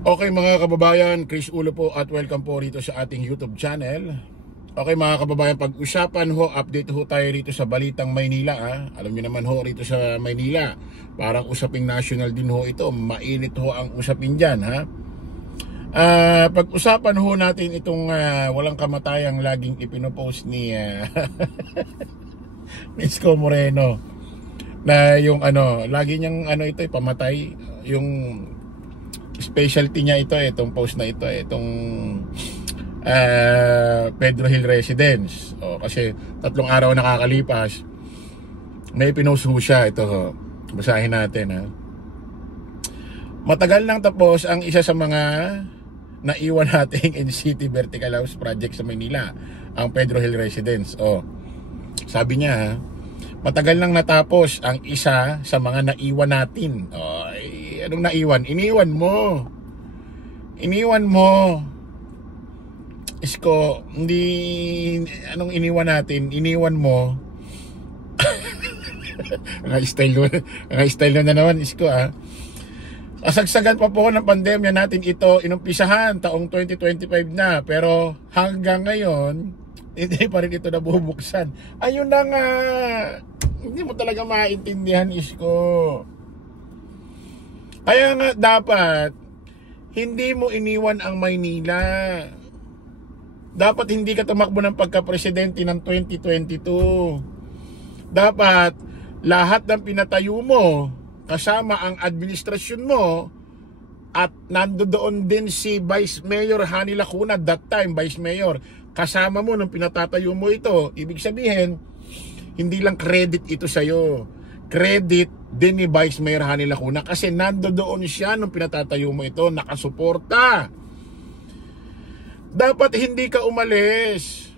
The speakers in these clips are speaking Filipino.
Okay mga kababayan, Chris Ulo po at welcome po rito sa ating YouTube channel. Okay mga kababayan, pag-usapan ho, update ho tayo rito sa Balitang Maynila. Alam niyo naman ho rito sa Maynila, parang usaping national din ho ito. Mainit ho ang usapin dyan. Pag-usapan ho natin itong walang kamatayang laging ipinopost ni Isko Moreno. Na yung lagi niyang ito pamatay, yung specialty niya ito, itong post na ito, itong Pedro Hill Residence. Kasi 3 araw nakakalipas, may pinost ho siya. Ito, basahin natin. Matagal nang tapos ang isa sa mga naiwan nating in-city vertical house project sa Manila, ang Pedro Hill Residence. Sabi niya, matagal nang natapos ang isa sa mga naiwan natin. Anong naiwan? Iniwan mo. Iniwan mo. Isko, hindi, anong iniwan natin? Iniwan mo. Style na naman, Isko. Kasagsagan pa po ng pandemya natin ito inumpisahan taong 2025 na, pero hanggang ngayon hindi pa rin ito nabubuksan. Ayun na nga, hindi mo talaga maintindihan, Isko. Kaya nga dapat hindi mo iniwan ang Maynila. Dapat hindi ka tumakbo ng pagka-presidente ng 2022. Dapat lahat ng pinatayo mo kasama ang administrasyon mo, at nandoon din si Vice Mayor Hani Lacuna, that time Vice Mayor, kasama mo nung pinatatayo mo ito. Ibig sabihin, hindi lang credit ito sa'yo, credit din ni Vice Mayor Hani Lacuna, kasi nandoon siya nung pinatatayo mo ito, nakasuporta. Dapat hindi ka umalis.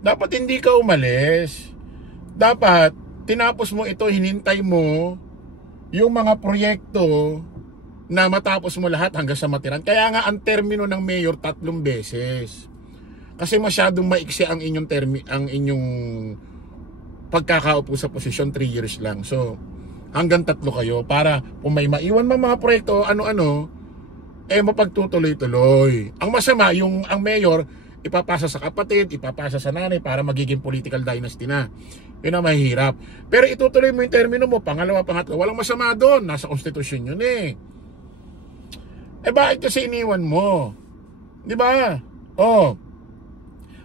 Dapat hindi ka umalis. Dapat tinapos mo ito, hinintay mo yung mga proyekto na matapos mo lahat hanggang sa matiran. Kaya nga ang termino ng mayor 3 beses. Kasi masyadong maiksi ang inyong pagkakaupo sa posisyon, 3 years lang. So hanggang 3 kayo, para kung may maiwan mga proyekto, mapagtutuloy-tuloy. Ang masama, ang mayor ipapasa sa kapatid, ipapasa sa nanay, para magiging political dynasty na. Yun ang mahirap. Pero itutuloy mo yung termino mo, pangalawa, pangatlo, walang masama doon, nasa konstitusyon yun bakit kasi iniwan mo? Di ba?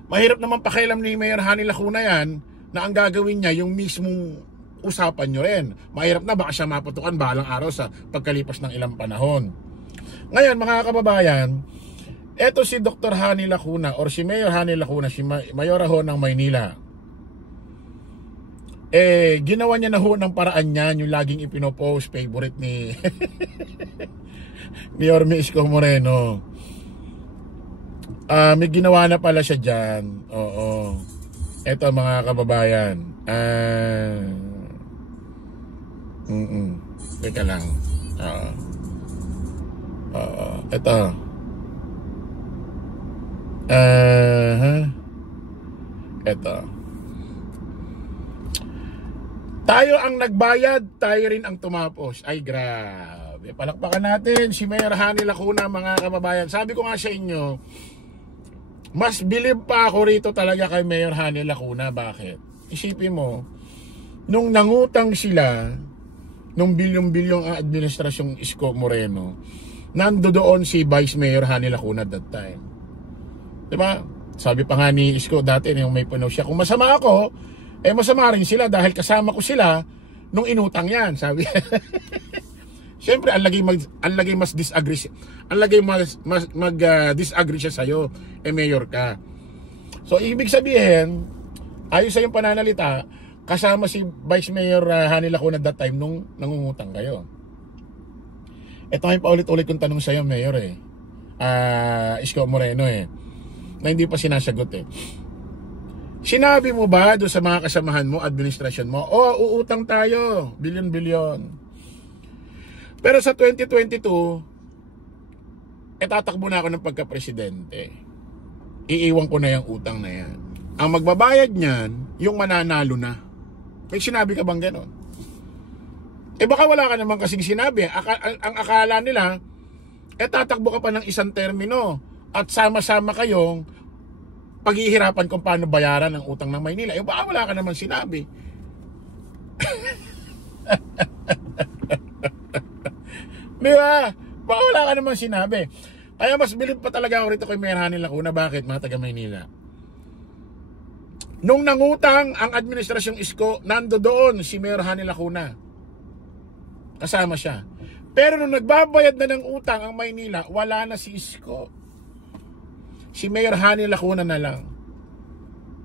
Mahirap naman pakialam ni Mayor Hani Lacuna yan, na ang gagawin niya yung mismong usapan nyo rin. Mahirap na, baka siya maputukan balang araw sa pagkalipas ng ilang panahon. Ngayon mga kababayan, eto si Dr. Hani Lacuna, or si Mayor Hani Lacuna, si Mayora ho ng Maynila, ginawa niya na ho ng paraan niyan, yung laging ipinopost, favorite ni ni Orme Isko Moreno. May ginawa na pala siya dyan. Eto mga kababayan, teka lang. Ito. Ito. Tayo ang nagbayad, tayo rin ang tumapos. Ay grabe. Palakpakan natin si Mayor Hani Lacuna, mga kababayan. Sabi ko nga sa inyo, mas bilib pa ako rito talaga kay Mayor Hani Lacuna. Bakit? Isipin mo, nung nangutang sila, nung bilyong-bilyong ang administrasyong Isko Moreno, nandoon si Vice Mayor Hani Lacuna that time. Diba? Sabi pa nga ni Isko dati, yung may puno siya, kung masama ako, masama rin sila dahil kasama ko sila nung inutang yan, sabi. Siyempre, ang lagay mas disagree, ang lagay disagree siya sa'yo, mayor ka. So, ibig sabihin, ayon sa yung pananalita, kasama si Vice Mayor Hani Lacuna that time nung nangungutang kayo. Ito ay paulit-ulit kong tanong sa'yo, Mayor Isko Moreno na hindi pa sinasagot Sinabi mo ba doon sa mga kasamahan mo, administrasyon mo, uutang tayo, bilyon-bilyon. Pero sa 2022, tatakbo na ako ng pagka-presidente. Iiwan ko na yung utang na yan. Ang magbabayad niyan, yung mananalo na. May sinabi ka bang ganon? Baka wala ka naman kasing sinabi. Ang akala nila, tatakbo ka pa ng isang termino at sama-sama kayong paghihirapan kung paano bayaran ang utang ng Maynila. Baka wala ka naman sinabi. Di ba? Baka wala ka naman sinabi. Kaya mas bilib pa talaga ako rito kay Mayor Hani Lacuna. Bakit, mga taga Maynila? Nung nangutang ang administrasyong Isko, nando doon si Mayor Hani Lacuna. Kasama siya. Pero nung nagbabayad na ng utang ang Maynila, wala na si Isko. Si Mayor Hani Lacuna na lang.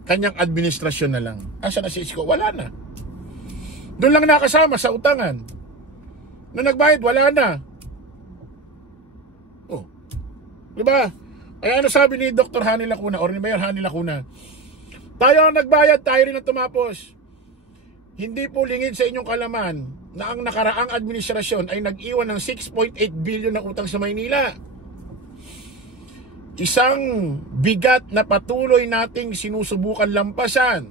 Kanyang administrasyon na lang. Asa na si Isko? Wala na. Doon lang nakasama sa utangan. Nung nagbayad, wala na. Oh. Diba? Kaya ano sabi ni Dr. Hani Lacuna or ni Mayor Hani Lacuna? Tayo ang nagbayad, tayo rin ang tumapos. Hindi po lingid sa inyong kalaman na ang nakaraang administrasyon ay nag-iwan ng 6.8 billion na utang sa Maynila. Isang bigat na patuloy nating sinusubukan lampasan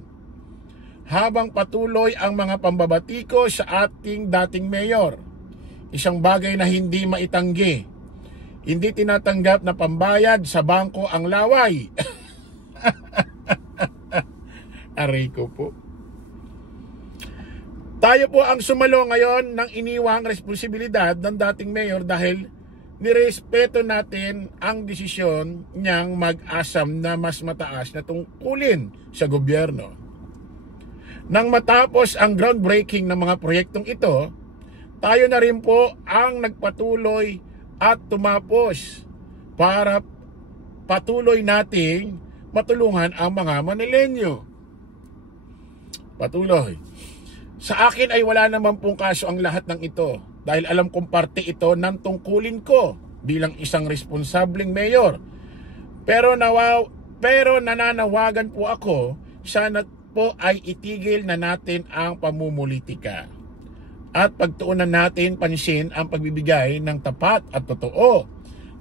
habang patuloy ang mga pambabatiko sa ating dating mayor. Isang bagay na hindi maitanggi. Hindi tinatanggap na pambayad sa bangko ang laway. Aray ko po. Tayo po ang sumalo ngayon ng iniwang responsibilidad ng dating mayor dahil nirespeto natin ang desisyon niyang mag-asam na mas mataas na tungkulin sa gobyerno. Nang matapos ang groundbreaking ng mga proyektong ito, tayo na rin po ang nagpatuloy at tumapos para patuloy nating matulungan ang mga Manileño. Patuloy. Sa akin ay wala naman pong kaso ang lahat ng ito dahil alam kong parte ito ng tungkulin ko bilang isang responsableng mayor. Pero nananawagan po ako, sana po ay itigil na natin ang pamumulitika at pagtuunan natin pansin ang pagbibigay ng tapat at totoo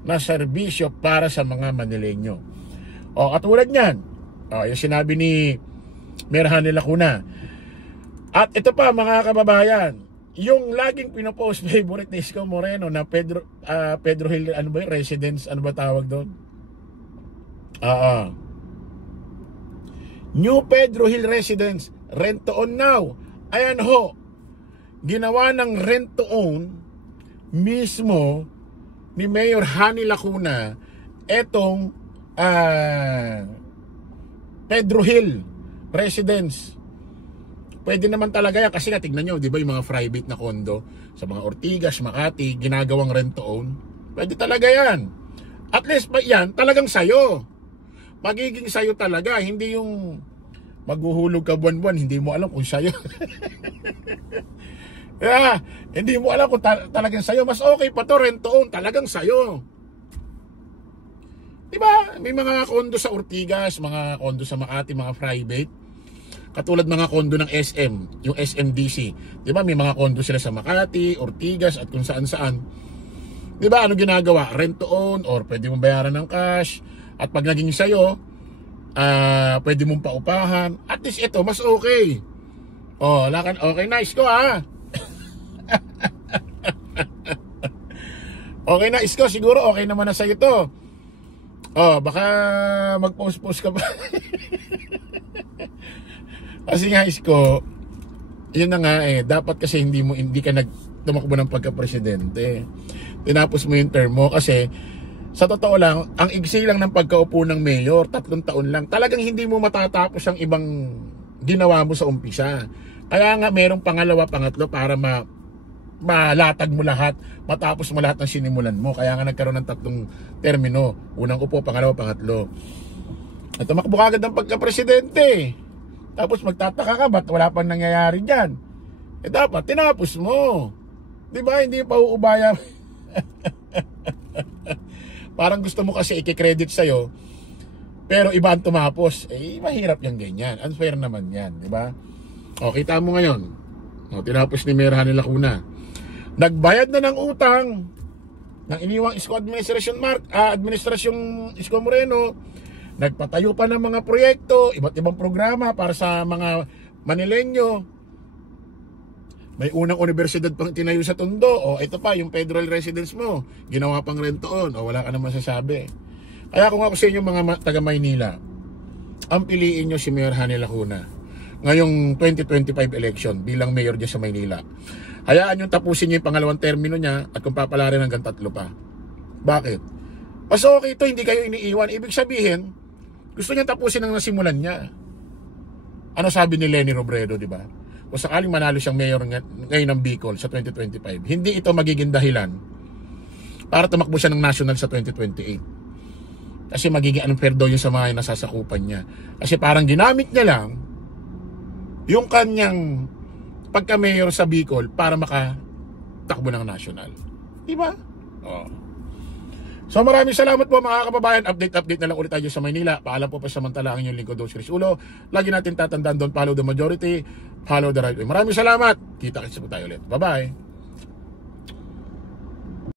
na serbisyo para sa mga Manileño. At tulad niyan, yung sinabi ni Mayor Hani Lacuna. At ito pa mga kababayan, yung laging pinopost favorite ni Isko Moreno na Pedro Hill, ano ba yung residence, ano ba tawag doon? New Pedro Hill Residence, rent to own now. Ayan ho, ginawa ng rent to own mismo ni Mayor Hani Lacuna etong Pedro Hill Residence. Pwede naman talaga yan kasi nga tignan nyo, di ba yung mga private na condo sa mga Ortigas, Makati, ginagawang rent to own. Pwede talaga yan. At least yan, talagang sayo. Magiging sayo talaga, hindi yung maghuhulog ka buwan-buwan, hindi mo alam kung sayo. Hindi mo alam kung talagang sayo. Mas okay pa to, rent to own, talagang sayo. Di ba? May mga condo sa Ortigas, mga condo sa Makati, mga private. Katulad mga kondo ng SM, yung SMDC. Di ba? May mga kondo sila sa Makati, Ortigas, at kung saan-saan. Di ba? Ano ginagawa? Rent to own, or pwede mong bayaran ng cash. At pag naging sayo, pwede mong paupahan. At least ito, mas okay. Okay, nice ko ha. Okay na, Isko, siguro okay naman na sa'yo to. Baka mag-post-post ka pa. Kasi nga Isko, yun na nga dapat kasi hindi ka tumakbo ng pagka-presidente. Tinapos mo yung term mo kasi sa totoo lang, ang iksi lang ng pagkaupo ng mayor, 3 taon lang. Talagang hindi mo matatapos ang ibang ginawa mo sa umpisa. Kaya nga merong pangalawa, pangatlo para malatag mo lahat, matapos mo lahat ng sinimulan mo. Kaya nga nagkaroon ng 3 termino. Unang upo, pangalawa, pangatlo. At tumakbo ka agad ng pagka-presidente. Tapos magtataka ka, ba't wala pang nangyayari dyan? Dapat, tinapos mo. Di ba? Hindi pa uubaya. Parang gusto mo kasi i-credit sa'yo, pero iba ang tumapos. Mahirap yung ganyan. Unfair naman yan, di ba? Kita mo ngayon. Tinapos ni Mayor Hani Lacuna. Nagbayad na ng utang ng iniwang Isko Administrasyong Isko Moreno. Nagpatayo pa ng mga proyekto, iba't ibang programa para sa mga Manileño. May unang universidad pang tinayo sa Tondo. O ito pa, yung federal residence mo, ginawa pang rentoon. O wala ka naman masasabi. Kaya kung ako sa inyo mga taga Maynila, ang piliin nyo si Mayor Hani Lacuna ngayong 2025 election bilang mayor dyan sa Maynila. Hayaan nyo tapusin nyo yung pangalawang termino niya at kung papalarin hanggang 3 pa. Bakit? Mas okay ito, hindi kayo iniiwan. Ibig sabihin, gusto niya tapusin ang nasimulan niya. Ano sabi ni Leni Robredo, di ba? Kung sakaling manalo siyang mayor ngayon ng Bicol sa 2025, hindi ito magiging dahilan para tumakbo siya ng national sa 2028. Kasi magiging unfair daw yung sa mga nasasakupan niya. Kasi parang ginamit niya lang yung kanyang pagka-mayor sa Bicol para makatakbo ng national. Diba? Oh. So maraming salamat po mga kababayan. Update na lang ulit tayo sa Maynila. Paalam po pa samantala ang inyong lingkod, Dos Chris Ulo. Lagi natin tatandaan doon, follow the majority, follow the right way. Maraming salamat. Kita-kits po tayo ulit. Bye-bye.